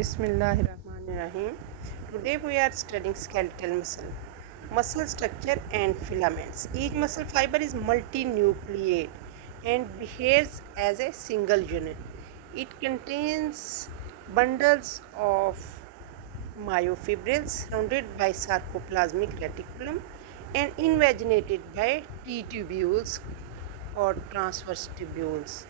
Bismillahirrahmanirrahim. Today we are studying skeletal muscle structure and filaments. Each muscle fiber is multinucleate and behaves as a single unit. It contains bundles of myofibrils surrounded by sarcoplasmic reticulum and invaginated by T tubules or transverse tubules.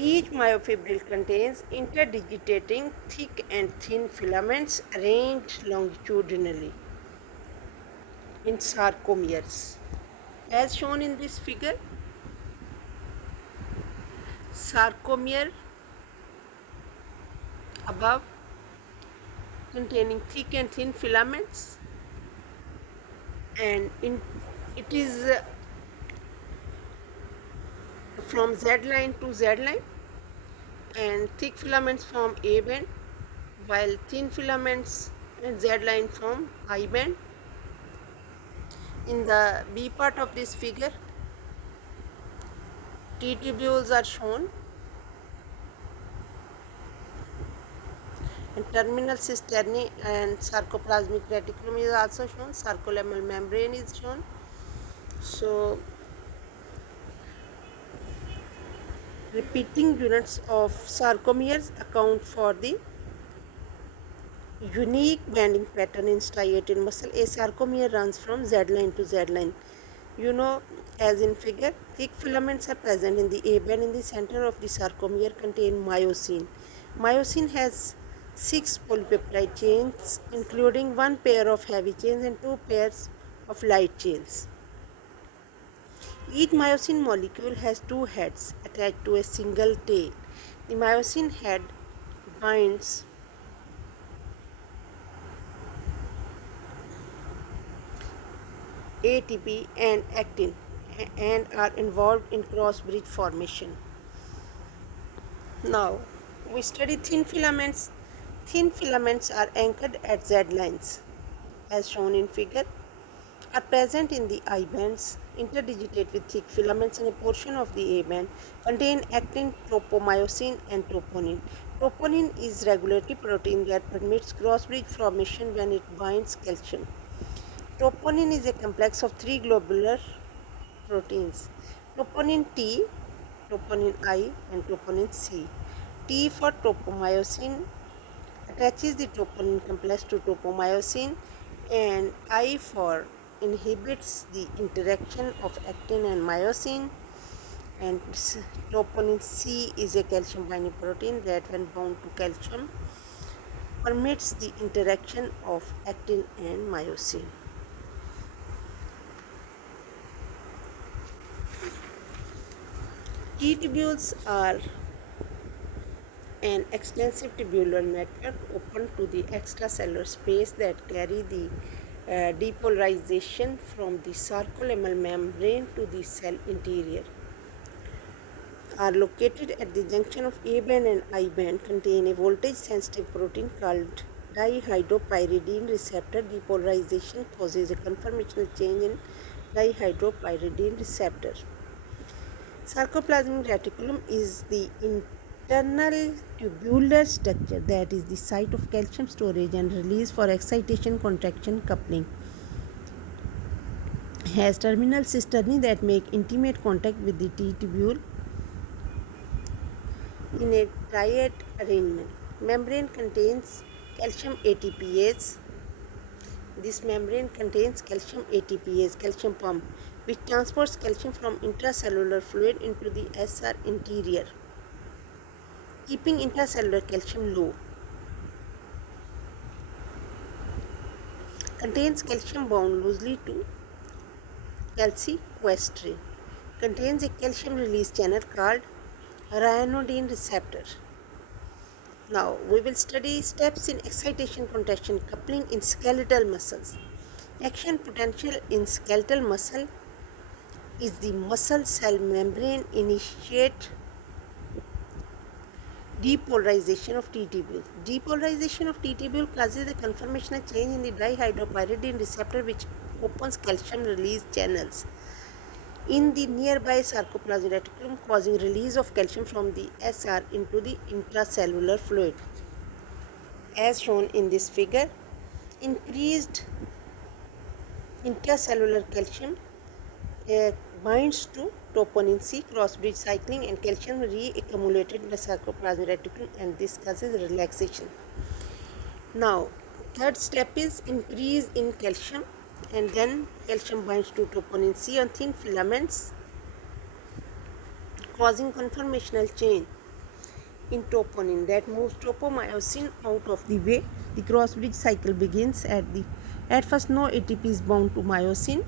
Each myofibril contains interdigitating thick and thin filaments arranged longitudinally in sarcomeres. As shown in this figure, sarcomere above containing thick and thin filaments, and it is from Z line to Z line, and thick filaments form A band while thin filaments and Z line form I band. In the B part of this figure, T tubules are shown and terminal cisternae and sarcoplasmic reticulum is also shown. Sarcolemmal membrane is shown. So repeating units of sarcomeres account for the unique bending pattern in striated muscle. A sarcomere runs from Z line to Z line. As in figure, thick filaments are present in the A band. In the center of the sarcomere contain myosin. Myosin has 6 polypeptide chains, including 1 pair of heavy chains and 2 pairs of light chains. Each myosin molecule has 2 heads attached to a single tail. The myosin head binds ATP and actin and are involved in cross bridge formation. Now we study thin filaments. Thin filaments are anchored at Z lines, as shown in figure, are present in the I bands, interdigitate with thick filaments, and a portion of the A band contain actin, tropomyosin, and troponin. Troponin is regulatory protein that permits cross bridge formation when it binds calcium. Troponin is a complex of 3 globular proteins: troponin T, troponin I, and troponin C. T for tropomyosin attaches the troponin complex to tropomyosin, and I for inhibits the interaction of actin and myosin, and troponin C is a calcium binding protein that when bound to calcium permits the interaction of actin and myosin. T tubules are an extensive tubular network open to the extracellular space that carry the depolarization from the sarcolemmal membrane to the cell interior. Are located at the junction of A band and I band, contain a voltage sensitive protein called dihydropyridine receptor. Depolarization causes a conformational change in dihydropyridine receptor. Sarcoplasmic reticulum is the internal tubular structure that is the site of calcium storage and release for excitation, contraction, coupling. Has terminal cisternae that make intimate contact with the T tubule in a triad arrangement. Membrane contains calcium ATPase. This membrane contains calcium ATPase, calcium pump, which transports calcium from intracellular fluid into the SR interior, keeping intracellular calcium low. Contains calcium bound loosely to calciquestrine. Contains a calcium release channel called ryanodine receptor. Now we will study steps in excitation, contraction, coupling in skeletal muscles. Action potential in skeletal muscle is the muscle cell membrane initiate depolarization of T tubule. Depolarization of T tubule causes a conformational change in the dihydropyridine receptor, which opens calcium release channels in the nearby sarcoplasmic reticulum, causing release of calcium from the SR into the intracellular fluid. as shown in this figure. Increased intracellular calcium binds to troponin C cross-bridge cycling, and calcium reaccumulated in the sarcoplasmic reticulum, and this causes relaxation. Now, third step is increase in calcium, and then calcium binds to troponin C on thin filaments, causing conformational change in troponin that moves tropomyosin out of the way. The cross-bridge cycle begins at first no ATP is bound to myosin,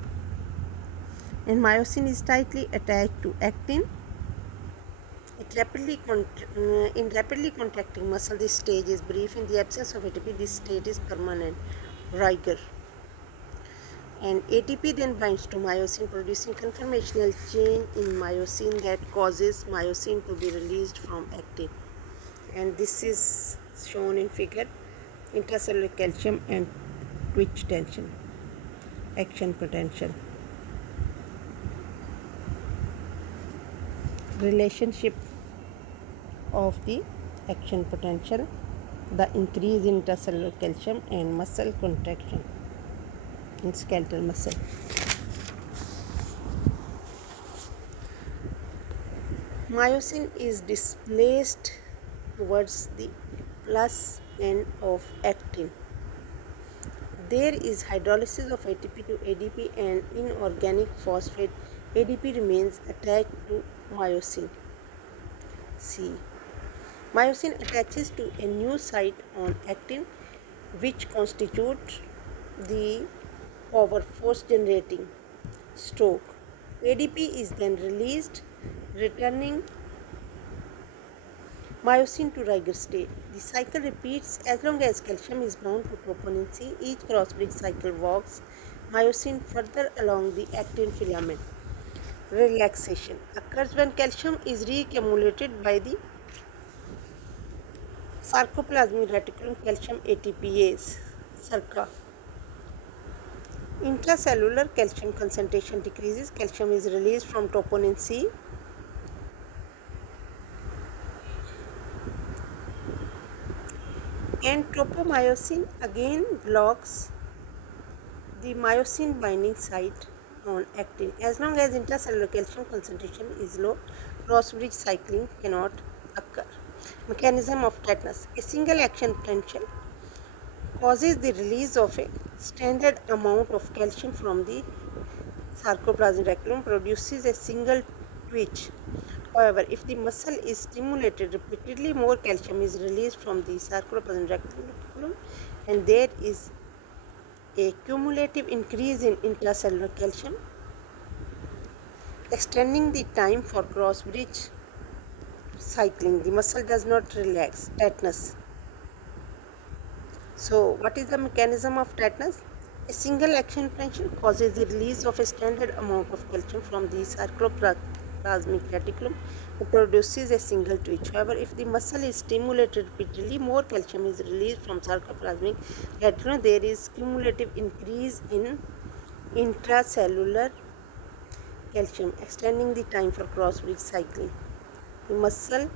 and myosin is tightly attached to actin. In rapidly contracting muscle, this stage is brief. In the absence of ATP, this state is permanent, rigor. And ATP then binds to myosin, producing conformational change in myosin that causes myosin to be released from actin. And this is shown in figure: intracellular calcium and twitch tension, action potential. Relationship of the action potential, the increase in intracellular calcium and muscle contraction in skeletal muscle. Myosin is displaced towards the plus end of actin. There is hydrolysis of ATP to ADP, and inorganic phosphate ADP remains attached to myosin C. Myosin attaches to a new site on actin, which constitutes the power force generating stroke. ADP is then released, returning myosin to rigor state. The cycle repeats as long as calcium is bound to troponin C. Each cross-bridge cycle walks myosin further along the actin filament. Relaxation occurs when calcium is reaccumulated by the sarcoplasmic reticulum calcium ATPase (SARCA). Intracellular calcium concentration decreases. Calcium is released from troponin C. And tropomyosin again blocks the myosin binding site on actin. As long as intracellular calcium concentration is low, cross-bridge cycling cannot occur. Mechanism of tetanus. A single action potential causes the release of a standard amount of calcium from the sarcoplasmic reticulum, produces a single twitch. However, if the muscle is stimulated repeatedly, more calcium is released from the sarcoplasmic reticulum, and there is a cumulative increase in intracellular calcium, extending the time for cross-bridge cycling. The muscle does not relax. Tetanus. So, what is the mechanism of tetanus? A single action potential causes the release of a standard amount of calcium from the sarcoplasmic reticulum, which produces a single twitch. However, if the muscle is stimulated repeatedly, more calcium is released from sarcoplasmic reticulum. There is cumulative increase in intracellular calcium, extending the time for cross-bridge cycling. The muscle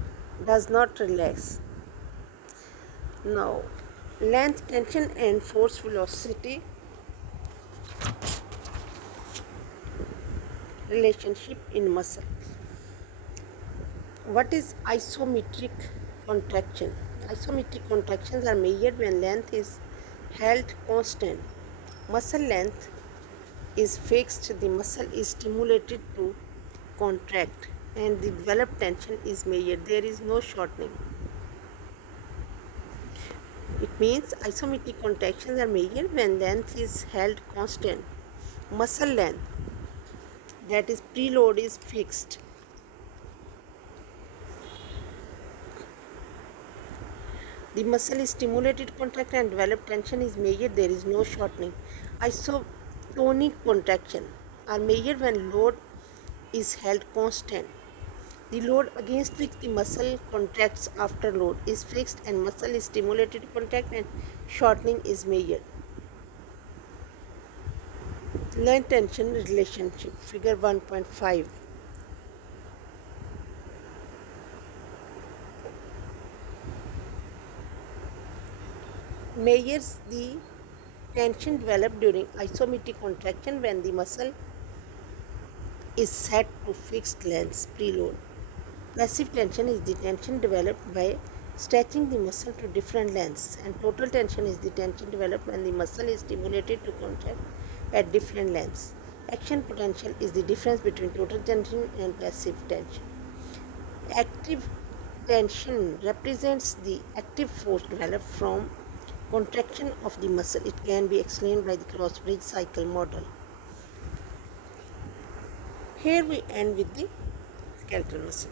does not relax. Now, length, tension and force velocity relationship in muscle. What is isometric contraction? Isometric contractions are measured when length is held constant. Muscle length is fixed, the muscle is stimulated to contract, and the developed tension is measured. There is no shortening. It means isometric contractions are measured when length is held constant. Muscle length, that is preload, is fixed. The muscle is stimulated to contract and developed tension is measured. There is no shortening. Isotonic contraction are measured when load is held constant. The load against which the muscle contracts after load is fixed, and muscle is stimulated to contract and shortening is measured. Length tension relationship, figure 1.5. measures the tension developed during isometric contraction when the muscle is set to fixed length preload. Passive tension is the tension developed by stretching the muscle to different lengths, and total tension is the tension developed when the muscle is stimulated to contract at different lengths. Action potential is the difference between total tension and passive tension. Active tension represents the active force developed from contraction of the muscle. It can be explained by the cross bridge cycle model. Here we end with the skeletal muscle.